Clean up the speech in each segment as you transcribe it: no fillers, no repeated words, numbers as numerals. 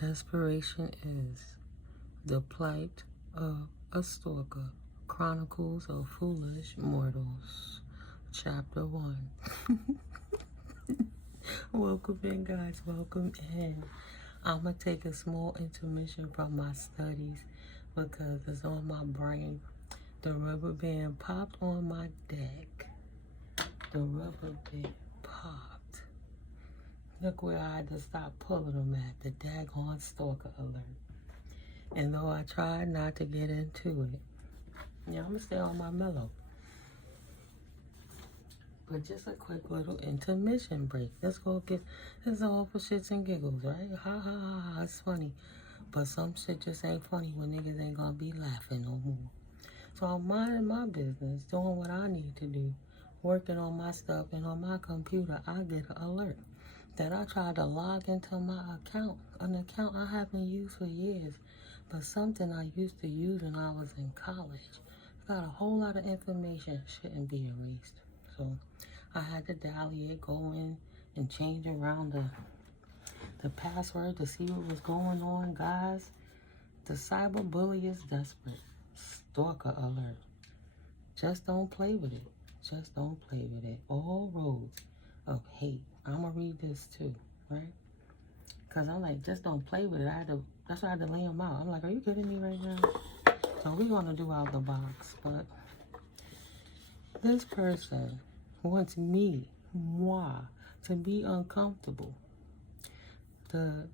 Desperation is the plight of a stalker. Chronicles of Foolish Mortals. Chapter 1. Welcome in, guys. Welcome in. I'm going to take a small intermission from my studies because it's on my brain. The rubber band popped on my deck. The rubber band popped. Look where I had to stop pulling them at. The daggone stalker alert. And though I tried not to get into it, yeah, I'm going to stay on my mellow. But just a quick little intermission break. Let's go get, it's all for shits and giggles, right? Ha ha ha ha, it's funny. But some shit just ain't funny when niggas ain't gonna be laughing no more. So I'm minding my business, doing what I need to do, working on my stuff, and on my computer, I get an alert that I tried to log into my account, an account I haven't used for years, but something I used to use when I was in college. Got a whole lot of information, shouldn't be erased. So I had to dally it, go in and change around the password to see what was going on. Guys, the CyberBully is desperate. Stalker alert. Just don't play with it. Just don't play with it. All roads of hate. I'm going to read this too, right? Because I'm like, just don't play with it. That's why I had to lay them out. I'm like, are you kidding me right now? So we're going to do out the box. But this person wants moi, to be uncomfortable. The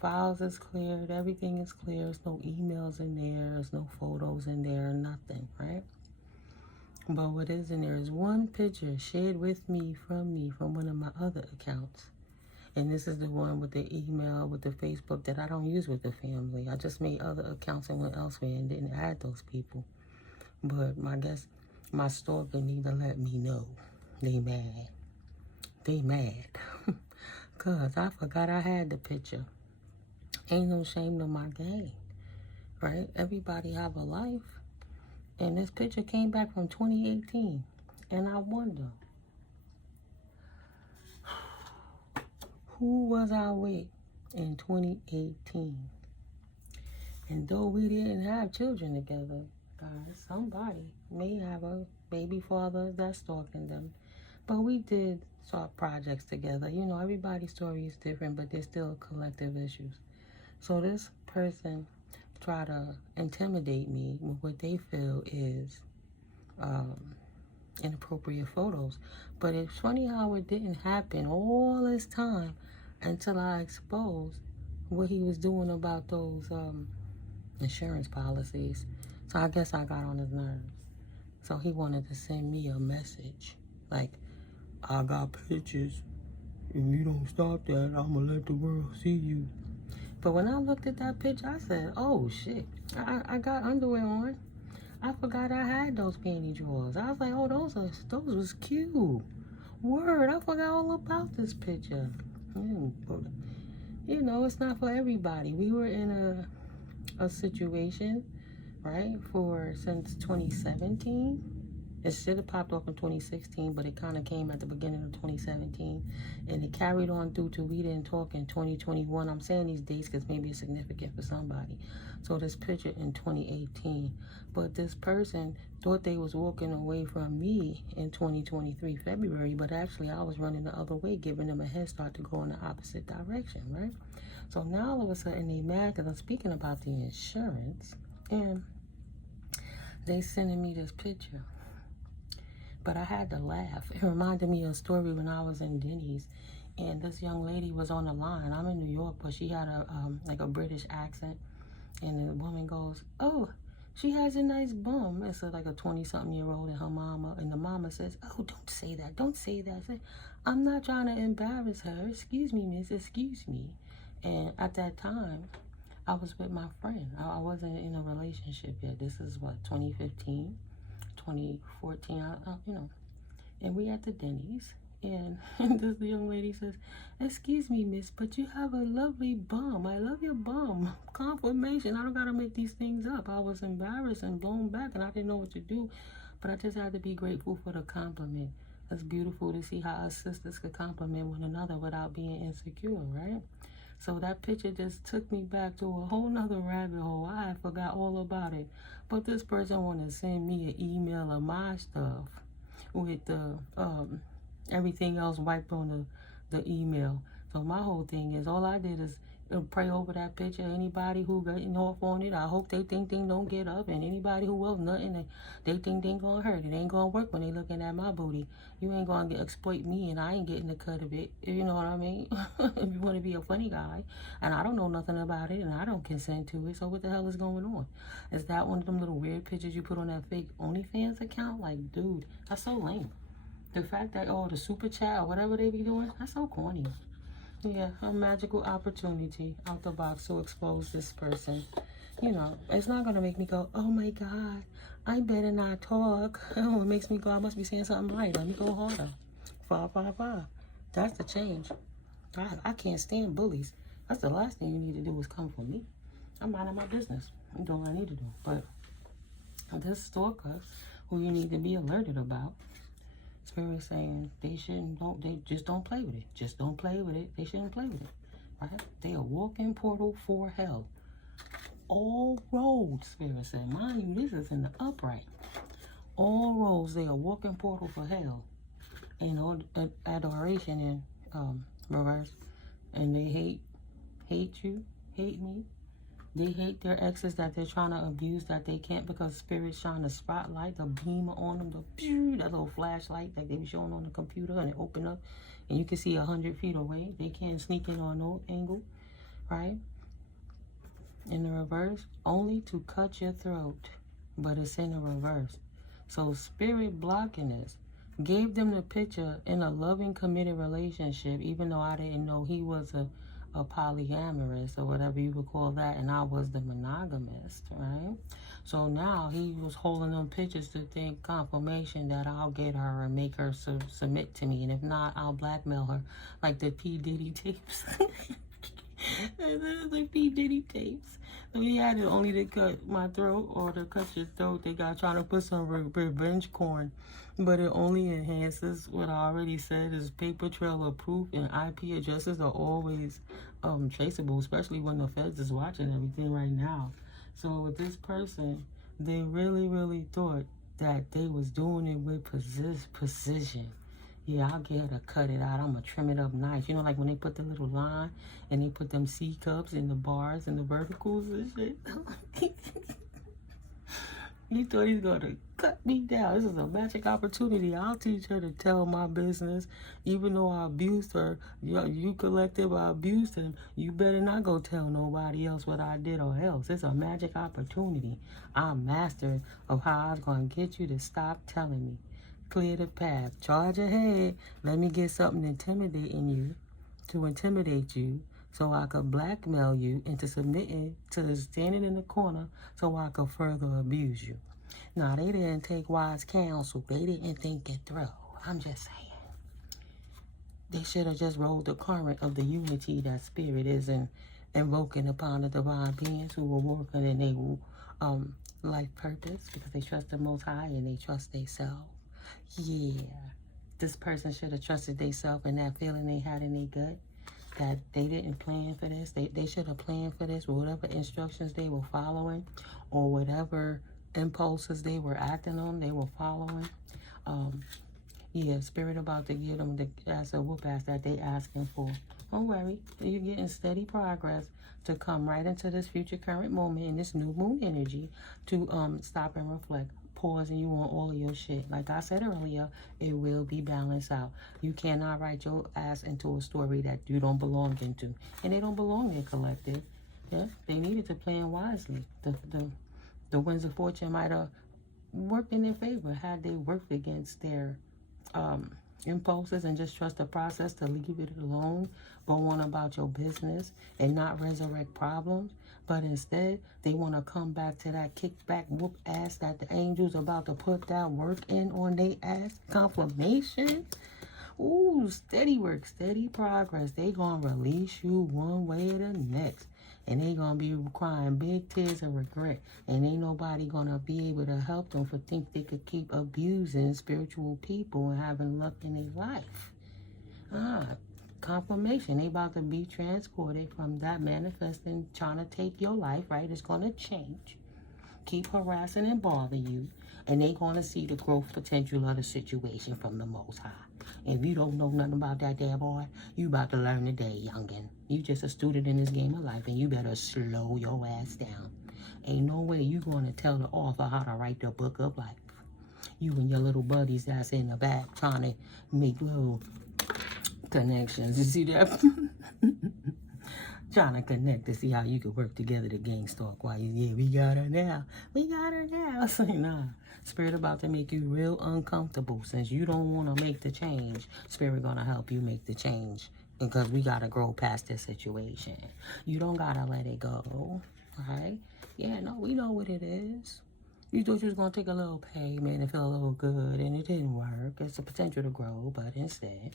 files is cleared. Everything is clear. There's no emails in there. There's no photos in there. Nothing, right? But what is in there is one picture shared with me from one of my other accounts. And this is the one with the email, with the Facebook that I don't use with the family. I just made other accounts and went elsewhere and didn't add those people. But I guess my stalker need to let me know. They mad. They mad. Because I forgot I had the picture. Ain't no shame to my game. Right? Everybody have a life. And this picture came back from 2018. And I wonder, who was I with in 2018? And though we didn't have children together, guys, somebody may have a baby father that's stalking them. But we did start projects together. You know, everybody's story is different, but there's still collective issues. So this person try to intimidate me with what they feel is inappropriate photos. But it's funny how it didn't happen all this time until I exposed what he was doing about those insurance policies. So I guess I got on his nerves. So he wanted to send me a message like, I got pictures. If you don't stop that, I'm gonna let the world see you. But when I looked at that picture, I said, oh shit, I got underwear on. I forgot I had those panty drawers. I was like, oh, those was cute. Word, I forgot all about this picture. You know, it's not for everybody. We were in a situation, right, since 2017. It should have popped off in 2016, but it kind of came at the beginning of 2017. And it carried on through to we didn't talk in 2021. I'm saying these dates because maybe it's significant for somebody. So this picture in 2018. But this person thought they was walking away from me in 2023 February, but actually I was running the other way, giving them a head start to go in the opposite direction, right? So now all of a sudden they mad because I'm speaking about the insurance, and they sending me this picture. But I had to laugh. It reminded me of a story when I was in Denny's, and this young lady was on the line. I'm in New York, but she had like a British accent, and the woman goes, "Oh, she has a nice bum." It's like a 20-something-year-old and her mama, and the mama says, "Oh, don't say that. Don't say that." I said, "I'm not trying to embarrass her. Excuse me, miss. Excuse me." And at that time, I was with my friend. I wasn't in a relationship yet. This is what, 2015. 2014, you know, and we at the Denny's, and this young lady says, "Excuse me, miss, but you have a lovely bum. I love your bum." Confirmation. I don't gotta make these things up. I was embarrassed and blown back, and I didn't know what to do, but I just had to be grateful for the compliment. It's beautiful to see how us sisters could compliment one another without being insecure, right? So that picture just took me back to a whole nother rabbit hole. I forgot all about it. But this person want to send me an email of my stuff with the everything else wiped on the email. So my whole thing is, all I did is pray over that picture. Anybody who getting off on it, I hope they think they don't get up. And anybody who will nothing, they think they gonna hurt. It ain't gonna work when they looking at my booty. You ain't gonna exploit me, and I ain't getting the cut of it. You know what I mean? If you want to be a funny guy, and I don't know nothing about it, and I don't consent to it. So what the hell is going on? Is that one of them little weird pictures you put on that fake OnlyFans account? Like, dude, that's so lame. The fact that, the super chat or whatever they be doing, that's so corny. Yeah, a magical opportunity out the box to expose this person. You know, it's not going to make me go, oh my God, I better not talk. Oh, it makes me go, I must be saying something right. Let me go harder. Fa. That's the change. I can't stand bullies. That's the last thing you need to do is come for me. I'm minding my business. I'm doing what I need to do. But this stalker, who you need to be alerted about, Spirit saying they just don't play with it. Just don't play with it. They shouldn't play with it. Right? They a walking portal for hell. All roads, Spirit said. Mind you, this is in the upright. All roads, they are walking portal for hell. And adoration in reverse. And they hate you, hate me. They hate their exes that they're trying to abuse, that they can't, because Spirit's trying to spotlight the beamer on them, that little flashlight that they be showing on the computer, and it open up and you can see 100 feet away. They can't sneak in on no angle, right? In the reverse, only to cut your throat, but it's in the reverse. So Spirit blocking this gave them the picture in a loving, committed relationship, even though I didn't know he was a polyamorous or whatever you would call that, and I was the monogamist, right? So now he was holding them pictures to think confirmation that I'll get her and make her submit to me, and if not, I'll blackmail her, like the P. Diddy tapes. The P. Diddy tapes. So he had it only to cut my throat or to cut your throat. They got trying to put some revenge corn, but it only enhances what I already said is paper trail of proof, and IP addresses are always traceable, especially when the feds is watching everything right now. So with this person, they really thought that they was doing it with precision. Yeah, I'll get her to cut it out. I'm going to trim it up nice. You know, like when they put the little line and they put them C cups in the bars and the verticals and shit. He thought he's going to cut me down. This is a magic opportunity. I'll teach her to tell my business. Even though I abused her, you collective, I abused him. You better not go tell nobody else what I did or else. It's a magic opportunity. I'm master of how I was going to get you to stop telling me. Clear the path. Charge ahead. Let me get something intimidating you, to intimidate you, so I could blackmail you into submitting to standing in the corner so I could further abuse you. Now, they didn't take wise counsel. They didn't think it through. I'm just saying. They should have just rolled the current of the unity that Spirit is invoking upon the divine beings who were working in their life purpose, because they trust the Most High and they trust themselves. Yeah, this person should have trusted themselves and that feeling they had in their gut, that they didn't plan for this. They should have planned for this, whatever instructions they were following or whatever impulses they were acting on, they were following. Yeah, Spirit about to give them the ass a whoop ass that they asking for. Don't worry, you're getting steady progress to come right into this future current moment in this new moon energy to stop and reflect. Pausing you on all of your shit. Like I said earlier, it will be balanced out. You cannot write your ass into a story that you don't belong into. And they don't belong in collective. Yeah, they needed to plan wisely. The winds of fortune might have worked in their favor had they worked against their impulses and just trust the process to leave it alone, go on about your business and not resurrect problems. But instead, they want to come back to that kickback whoop ass that the angels about to put that work in on their ass. Confirmation. Ooh, steady work, steady progress. They gonna release you one way or the next. And they gonna be crying big tears of regret. And ain't nobody gonna be able to help them for think they could keep abusing spiritual people and having luck in their life. confirmation. They about to be transported from that manifesting, trying to take your life, right? It's going to change. Keep harassing and bother you. And they going to see the growth potential of the situation from the Most High. If you don't know nothing about that there, boy, you about to learn today, youngin'. You just a student in this game of life, and you better slow your ass down. Ain't no way you going to tell the author how to write the book of life. You and your little buddies that's in the back trying to make little connections. You see that? Trying to connect to see how you could work together to gang stalk while you, yeah, we got her now. We got her now. So, nah. Spirit about to make you real uncomfortable. Since you don't want to make the change, Spirit gonna help you make the change. Because we gotta grow past this situation. You don't gotta let it go. Right? Yeah, no, we know what it is. You thought you was gonna take a little payment and feel a little good, and it didn't work. It's a potential to grow, but instead,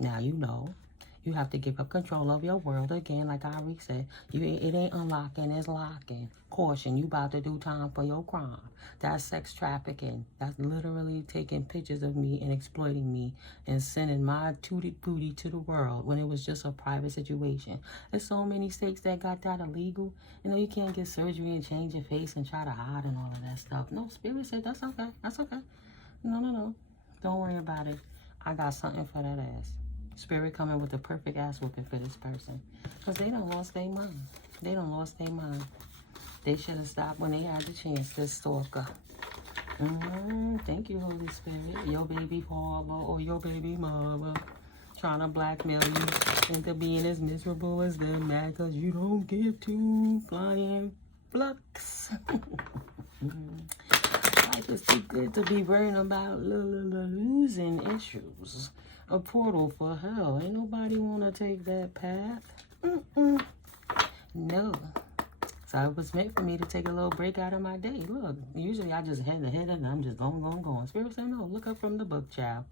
now you know. You have to give up control of your world again, like Ari said. It ain't unlocking, it's locking. Caution, you about to do time for your crime. That's sex trafficking. That's literally taking pictures of me and exploiting me and sending my tooted booty to the world when it was just a private situation. There's so many states that got that illegal. You know, you can't get surgery and change your face and try to hide and all of that stuff. No, Spirit said that's okay. That's okay. No. Don't worry about it. I got something for that ass. Spirit coming with the perfect ass whooping for this person. Because they done lost their mind. They done lost their mind. They should have stopped when they had the chance, this stalker. Thank you, Holy Spirit. Your baby father or your baby mother trying to blackmail you into being as miserable as them, mad because you don't give two flying flux. Life is too good to be worrying about losing issues. A portal for hell. Ain't nobody want to take that path. No. So it was meant for me to take a little break out of my day. Look, usually I just head and I'm just going. Spirit said, no, look up from the book, child.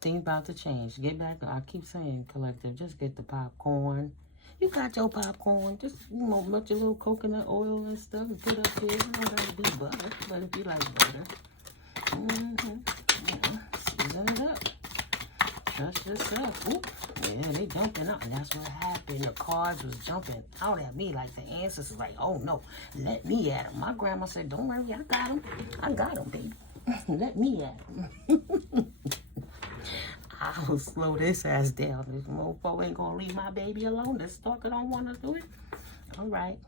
Things about to change. Get back. I keep saying, collective, just get the popcorn. You got your popcorn. Just, you know, much a little coconut oil and stuff and put up here. It don't gotta be butter, but if you like butter. Yeah, season it up. Trust yourself. Oop. Yeah, they jumping out. And that's what happened. The cards was jumping out at me. Like the ancestors like, oh no, let me at him. My grandma said, don't worry, I got him. I got him, baby. Let me at him. I will slow this ass down. This mofo ain't gonna leave my baby alone. This stalker don't want to do it. All right.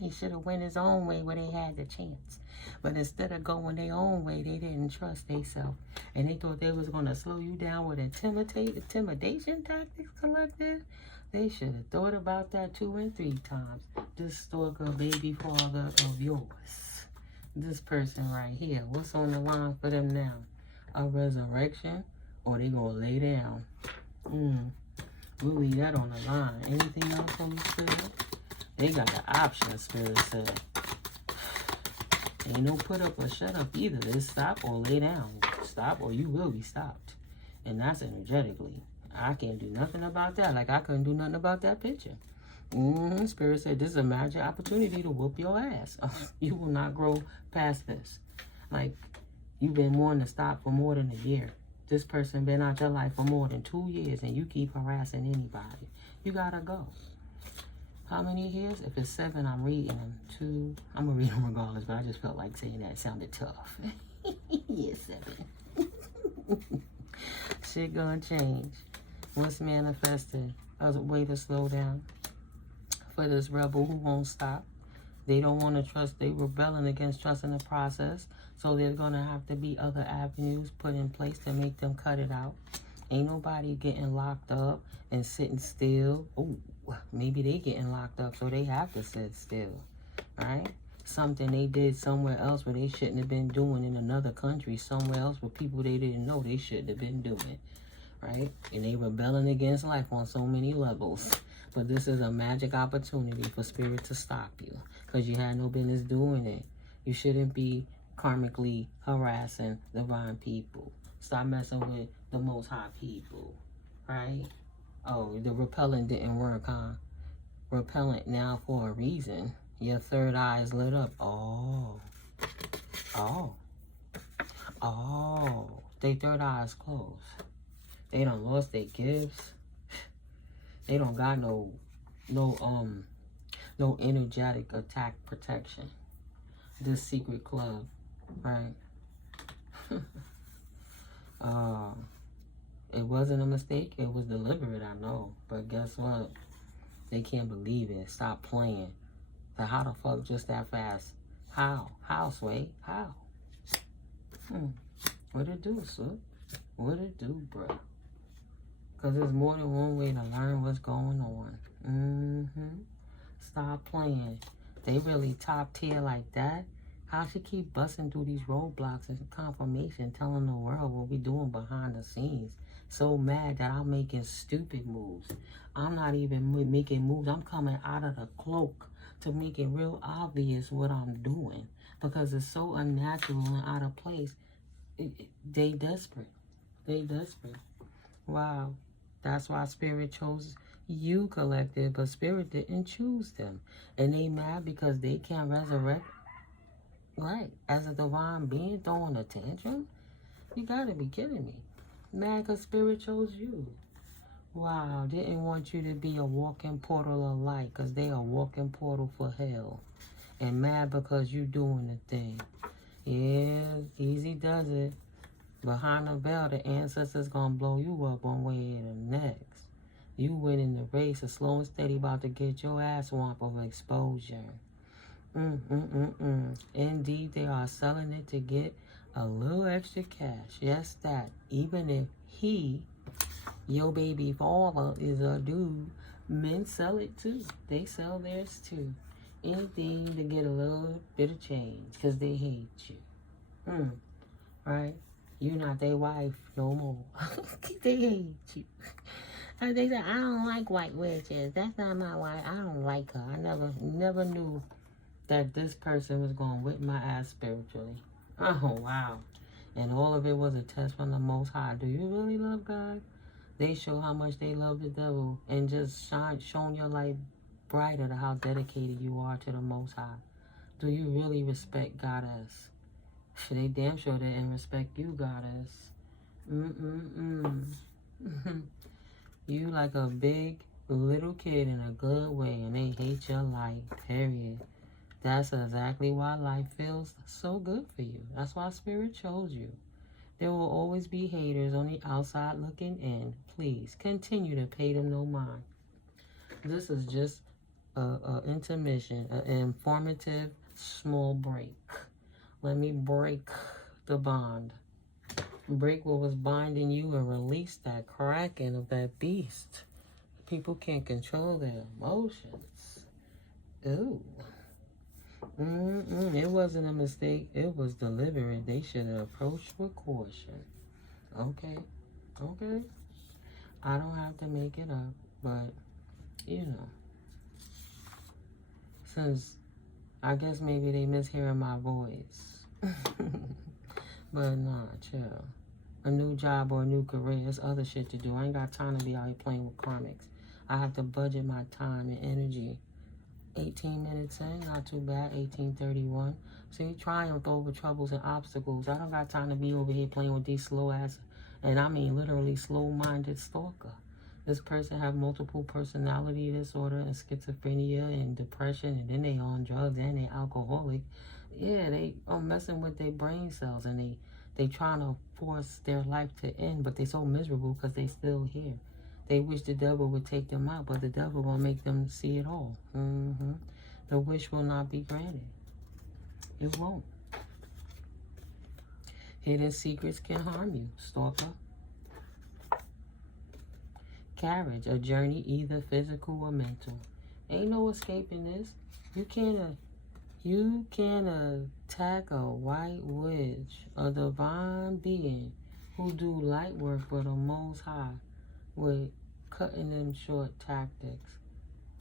He should have went his own way where they had the chance. But instead of going their own way, they didn't trust themselves. And they thought they was going to slow you down with intimidation tactics, collective. They should have thought about that 2 and 3 times. This stalker baby father of yours. This person right here. What's on the line for them now? A resurrection? Or they going to lay down? We'll leave that on the line. Anything else on the spirit? They got the option, Spirit said. Ain't no put up or shut up either. It's stop or lay down. Stop or you will be stopped. And that's energetically. I can't do nothing about that. Like I couldn't do nothing about that picture. Spirit said this is a magic opportunity to whoop your ass. You will not grow past this. Like you've been wanting to stop for more than a year. This person been out your life for more than 2 years and you keep harassing anybody. You gotta go. How many years? If it's 7, I'm reading them. 2, I'm going to read them regardless, but I just felt like saying that. It sounded tough. Yeah, 7. Shit gonna change. What's manifested? A way to slow down. For this rebel who won't stop. They don't want to trust. They rebelling against trusting the process. So there's going to have to be other avenues put in place to make them cut it out. Ain't nobody getting locked up and sitting still. Ooh. Maybe they getting locked up, so they have to sit still, right? Something they did somewhere else where they shouldn't have been doing in another country, somewhere else with people they didn't know they shouldn't have been doing, right? And they rebelling against life on so many levels. But this is a magic opportunity for Spirit to stop you because you had no business doing it. You shouldn't be karmically harassing divine people. Stop messing with the Most High people, right? Oh, the repellent didn't work, huh? Repellent now for a reason. Your third eye is lit up. Oh. Their third eye is closed. They done lost their gifts. They don't got no energetic attack protection. This secret club, right? It wasn't a mistake. It was deliberate, I know. But guess what? They can't believe it. Stop playing. So how the fuck just that fast? How? How, Sway? How? What it do, sir? What it do, bro? Because there's more than one way to learn what's going on. Stop playing. They really top tier like that? How she keep busting through these roadblocks and confirmation, telling the world what we doing behind the scenes. So mad that I'm making stupid moves. I'm not even making moves. I'm coming out of the cloak to make it real obvious what I'm doing. Because it's so unnatural and out of place. They desperate. They desperate. Wow. That's why Spirit chose you, collective, but Spirit didn't choose them. And they mad because they can't resurrect. Right. As a divine being throwing a tantrum? You gotta be kidding me. Mad because Spirit chose you. Wow. Didn't want you to be a walking portal of light because they a walking portal for hell. And mad because you doing the thing. Yeah, easy does it. Behind the veil, the ancestors gonna blow you up one way or the next. You winning the race, is slow and steady, about to get your ass whomped of exposure. Indeed, they are selling it to get a little extra cash. Yes, that. Even if he, your baby father, is a dude, men sell it too. They sell theirs too. Anything to get a little bit of change because they hate you. Right? You're not their wife no more. They hate you. And they said, I don't like white witches. That's not my wife. I don't like her. I never knew that this person was going to whip my ass spiritually. Oh, wow. And all of it was a test from the Most High. Do you really love God? They show how much they love the devil and just shone your light brighter to how dedicated you are to the Most High. Do you really respect Goddess? They damn sure didn't respect you, Goddess. You like a big little kid in a good way, and they hate your light, period. That's exactly why life feels so good for you. That's why Spirit chose you. There will always be haters on the outside looking in. Please continue to pay them no mind. This is just an intermission, an informative small break. Let me break the bond. Break what was binding you and release that kraken of that beast. People can't control their emotions. Ooh. It wasn't a mistake. It was deliberate. They should have approached with caution. Okay. I don't have to make it up, but, you know. Since I guess maybe they miss hearing my voice. But nah, chill. A new job or a new career. There's other shit to do. I ain't got time to be out here playing with karmics. I have to budget my time and energy. 18 minutes in, not too bad. 18:31. See, triumph over troubles and obstacles. I don't got time to be over here playing with these slow ass, and I mean literally slow-minded stalker. This person have multiple personality disorder and schizophrenia and depression, and then they on drugs and they alcoholic. Yeah, they are messing with their brain cells, and they trying to force their life to end, but they so miserable because they still here. They wish the devil would take them out, but the devil will make them see it all. The wish will not be granted. It won't. Hidden secrets can harm you, stalker. Carriage, a journey either physical or mental. Ain't no escaping this. You can attack a white witch, a divine being who do light work for the Most High with cutting them short tactics.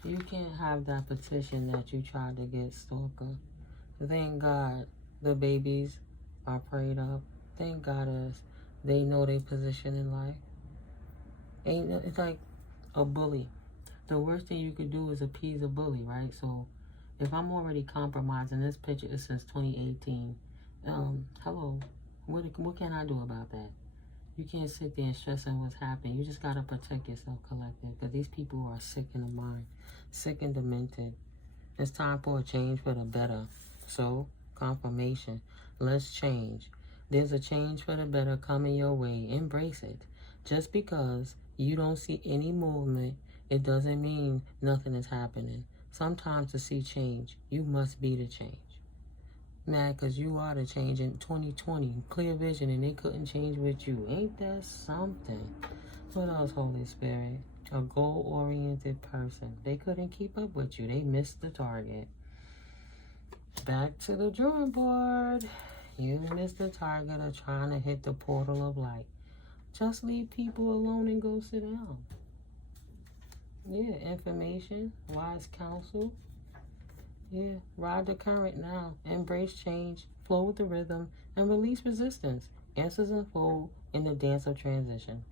You can't have that petition that you tried to get, stalker. Thank God the babies are prayed up. Thank God they know their position in life. It's like a bully. The worst thing you could do is appease a bully, right? So if I'm already compromised, and this picture is since 2018, hello, what can I do about that? You can't sit there and stress on what's happening. You just got to protect yourself, collective, because these people are sick in the mind, sick and demented. It's time for a change for the better. So, confirmation. Let's change. There's a change for the better coming your way. Embrace it. Just because you don't see any movement, it doesn't mean nothing is happening. Sometimes to see change, you must be the change. Mad because you are the change in 2020. Clear vision and they couldn't change with you. Ain't that something? What else, Holy Spirit? A goal-oriented person. They couldn't keep up with you. They missed the target. Back to the drawing board. You missed the target of trying to hit the portal of light. Just leave people alone and go sit down. Yeah, information, wise counsel. Yeah, ride the current now. Embrace change, flow with the rhythm, and release resistance. Answers unfold in the dance of transition.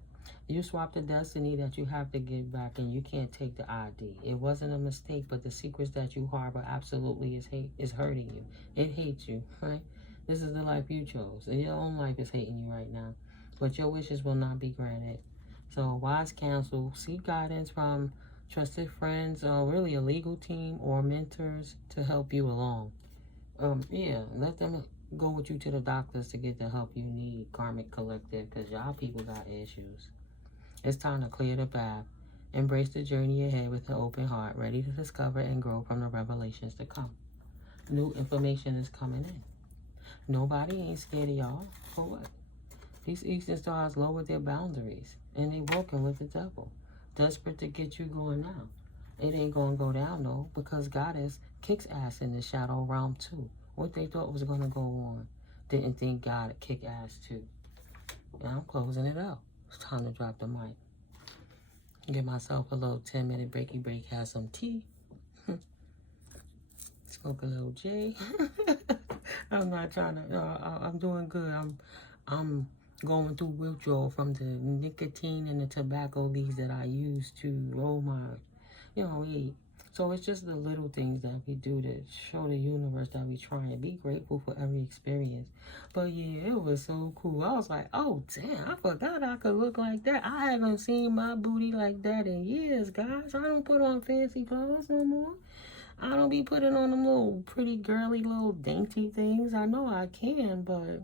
You swapped the destiny that you have to give back, and you can't take the ID. It wasn't a mistake, but the secrets that you harbor absolutely is hurting you. It hates you, right? This is the life you chose, and your own life is hating you right now. But your wishes will not be granted. So wise counsel, seek guidance from trusted friends, or really a legal team or mentors to help you along. Yeah, let them go with you to the doctors to get the help you need, karmic collective, because y'all people got issues. It's time to clear the path. Embrace the journey ahead with an open heart, ready to discover and grow from the revelations to come. New information is coming in. Nobody ain't scared of y'all. For what? These Eastern stars lowered their boundaries, and they working with the devil, desperate to get you going now. It ain't gonna go down though, because Goddess kicks ass in the shadow realm too. What they thought was gonna go on, didn't think God would kick ass too. And I'm closing it out. It's time to drop the mic. Give myself a little 10-minute breaky break, have some tea. Smoke a little J. I'm not trying to, I'm doing good. I'm going through withdrawal from the nicotine and the tobacco leaves that I use to roll my, weed. So it's just the little things that we do to show the universe that we try and be grateful for every experience. But yeah, it was so cool. I was like, oh damn, I forgot I could look like that. I haven't seen my booty like that in years, guys. I don't put on fancy clothes no more. I don't be putting on them little pretty girly little dainty things. I know I can, but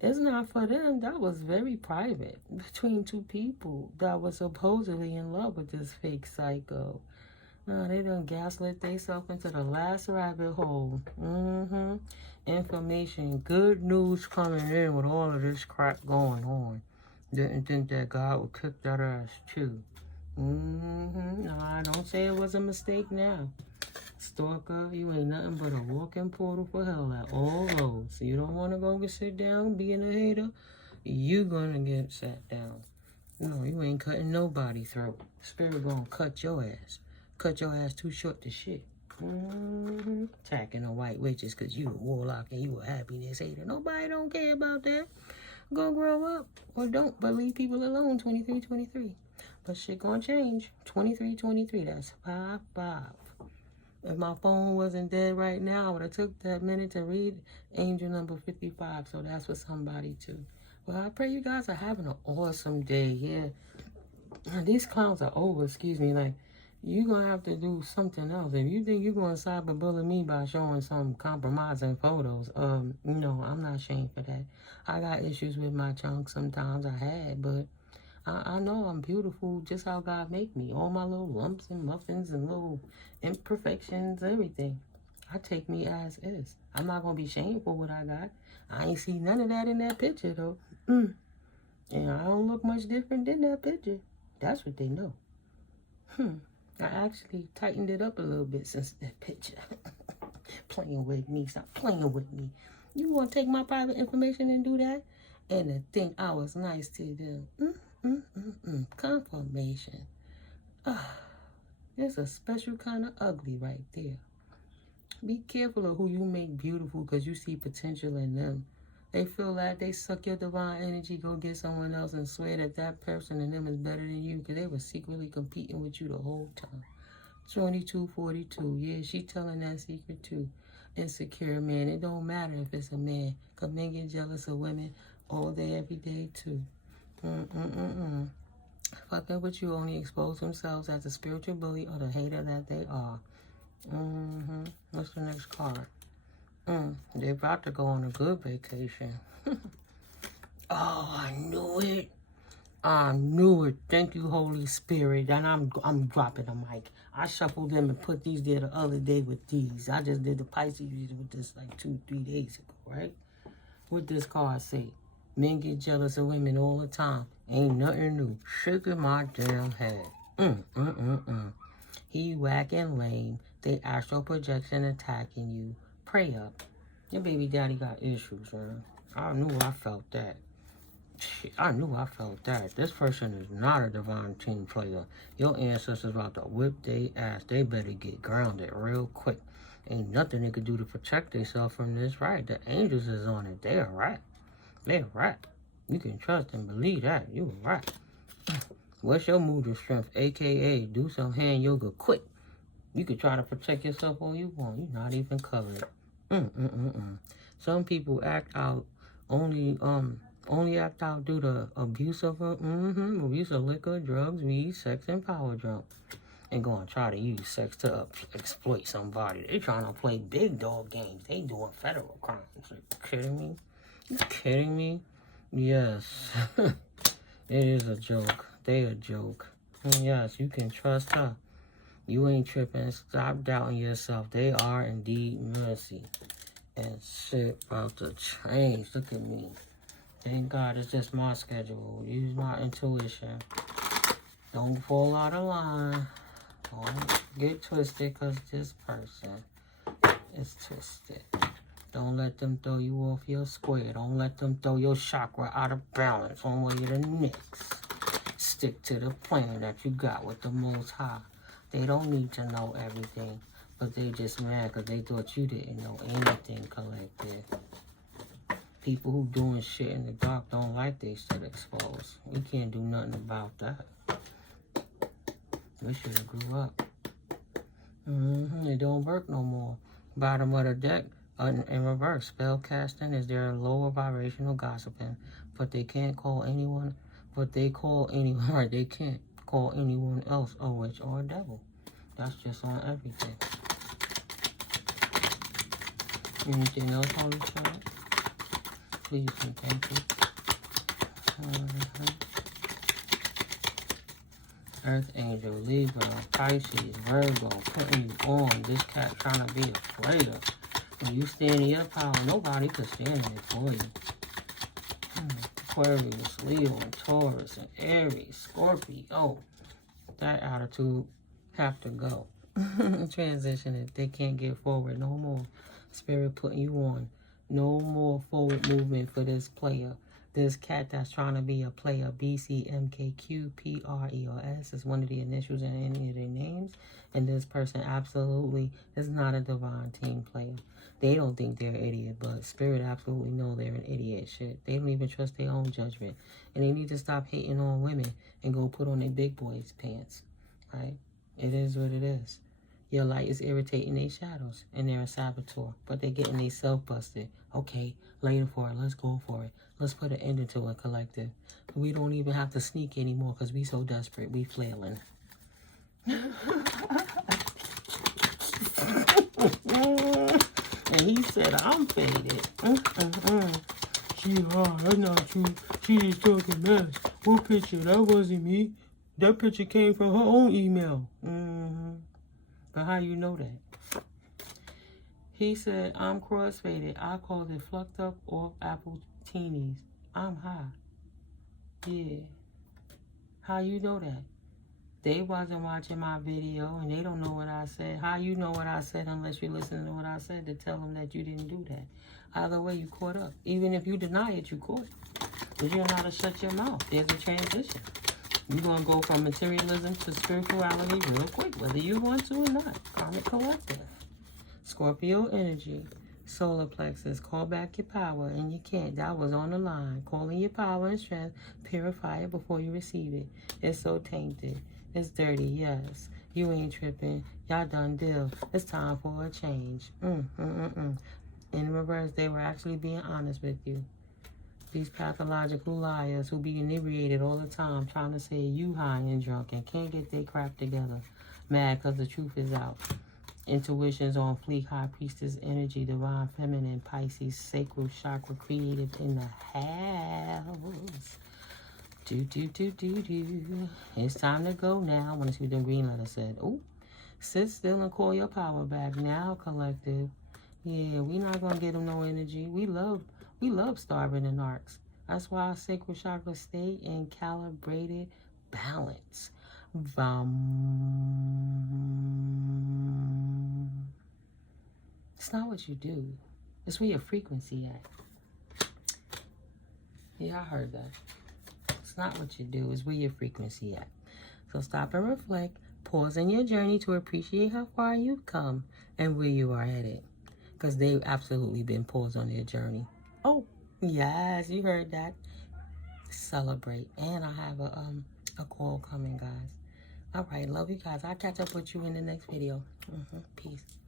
it's not for them. That was very private between two people that was supposedly in love with this fake psycho. No, they done gaslit themselves into the last rabbit hole. Information, good news coming in with all of this crap going on. Didn't think that God would kick that ass too. No, I don't say it was a mistake now. Stalker, you ain't nothing but a walking portal for hell at all lows. So you don't want to go and sit down being a hater, you gonna get sat down. No, you ain't cutting nobody's throat. Spirit gonna cut your ass. Cut your ass too short to shit. Attacking the white witches because you a warlock and you a happiness hater. Nobody don't care about that. Go grow up or don't, but leave people alone. 23-23. But shit gonna change. 23-23. That's 5-5. If my phone wasn't dead right now, I would have took that minute to read angel number 55. So that's for somebody too. Well, I pray you guys are having an awesome day. Yeah. These clowns are over, excuse me. Like, you're going to have to do something else. If you think you're going to cyberbully me by showing some compromising photos, no, I'm not ashamed for that. I got issues with my junk sometimes. I had, but I know I'm beautiful just how God make me. All my little lumps and muffins and little imperfections, everything. I take me as is. I'm not going to be ashamed for what I got. I ain't see none of that in that picture, though. And I don't look much different than that picture. That's what they know. I actually tightened it up a little bit since that picture. Playing with me. Stop playing with me. You want to take my private information and do that? And to think I was nice to them. Confirmation. There's a special kind of ugly right there. Be careful of who you make beautiful because you see potential in them. They feel like they suck your divine energy, go get someone else and swear that that person and them is better than you because they were secretly competing with you the whole time. 22-42. Yeah, she telling that secret too. Insecure man. It don't matter if it's a man because men get jealous of women all day, every day too. Fucking with you only expose themselves as a spiritual bully or the hater that they are. What's the next card? They're about to go on a good vacation. Oh, I knew it. I knew it. Thank you, Holy Spirit. And I'm dropping the mic. I shuffled them and put these there the other day with these. I just did the Pisces with this like 2-3 days ago, right? What this card say? Men get jealous of women all the time. Ain't nothing new. Shaking my damn head. He whack and lame. They astral projection attacking you. Pray up. Your baby daddy got issues, man. I knew I felt that. Shit, I knew I felt that. This person is not a divine team player. Your ancestors about to whip their ass. They better get grounded real quick. Ain't nothing they could do to protect themselves from this, right? The angels is on it. They're right. They're right. You can trust and believe that. You right. What's your mood and strength? AKA, do some hand yoga quick. You can try to protect yourself all you want. You're not even covered. Some people act out only act out due to abuse of liquor, drugs, weed, sex, and power drunk. And go and try to use sex to exploit somebody. They trying to play big dog games. They doing federal crimes. Are you kidding me? You kidding me? Yes. It is a joke. They a joke. And yes, you can trust her. You ain't tripping. Stop doubting yourself. They are indeed mercy. And shit about to change. Look at me. Thank God it's just my schedule. Use my intuition. Don't fall out of line. Don't get twisted because this person is twisted. Don't let them throw you off your square. Don't let them throw your chakra out of balance on way to the next. Stick to the plan that you got with the Most High. They don't need to know everything, but they just mad because they thought you didn't know anything, collective. People who doing shit in the dark don't like they shit exposed. We can't do nothing about that. We should have grew up. It don't work no more. Bottom of the deck, in reverse. Spell casting is their lower vibrational gossiping. But they can't call anyone, they can't call anyone else a witch or a devil. That's just on everything. Anything else, Holy Spirit? Please and thank you. Earth Angel, Libra, Pisces, Virgo, putting you on. This cat trying to be a player. When you stand in your power, nobody can stand in it for you. Aquarius, Leo, and Taurus, and Aries, Scorpio. Oh, that attitude have to go. Transition it. They can't get forward no more. Spirit putting you on. No more forward movement for this player. This cat that's trying to be a player, BCMKQPREOS, is one of the initials in any of their names. And this person absolutely is not a divine team player. They don't think they're an idiot, but Spirit absolutely know they're an idiot. Shit. They don't even trust their own judgment. And they need to stop hating on women and go put on their big boys' pants. Right? It is what it is. Your light is irritating their shadows, and they're a saboteur, but they're getting their self busted. Okay, later for it. Let's go for it. Let's put an end into it, collective. We don't even have to sneak anymore because we so desperate. We flailing. And he said, I'm faded. That's not true. She just talking mess. What picture? That wasn't me. That picture came from her own email. But how you know that? He said, I'm crossfaded. I called it flucked up off apple teenies. I'm high. Yeah. How you know that? They wasn't watching my video and they don't know what I said. How you know what I said unless you listen to what I said to tell them that you didn't do that? Either way, you caught up. Even if you deny it, you caught. Because you don't know how to shut your mouth. There's a transition. You're going to go from materialism to spirituality real quick, whether you want to or not. Karmic collective. Scorpio energy. Solar plexus. Call back your power, and you can't. That was on the line. Calling your power and strength. Purify it before you receive it. It's so tainted. It's dirty, yes. You ain't tripping. Y'all done deal. It's time for a change. In reverse, they were actually being honest with you. These pathological liars who be inebriated all the time trying to say you high and drunk and can't get their crap together. Mad because the truth is out. Intuitions on fleek, high priestess energy, divine feminine, Pisces, sacral chakra, creative in the house. It's time to go now. I want to see what the green letter said. Oh, sit still and call your power back now, collective. Yeah, we not gonna get them no energy. We love starving and arcs. That's why our sacral chakra stay in calibrated balance. It's not what you do. It's where your frequency at. Yeah, I heard that. It's not what you do. It's where your frequency at. So stop and reflect. Pause in your journey to appreciate how far you've come and where you are headed. Because they've absolutely been paused on their journey. Oh, yes, you heard that. Celebrate. And I have a call coming, guys. All right, love you guys. I'll catch up with you in the next video. Peace.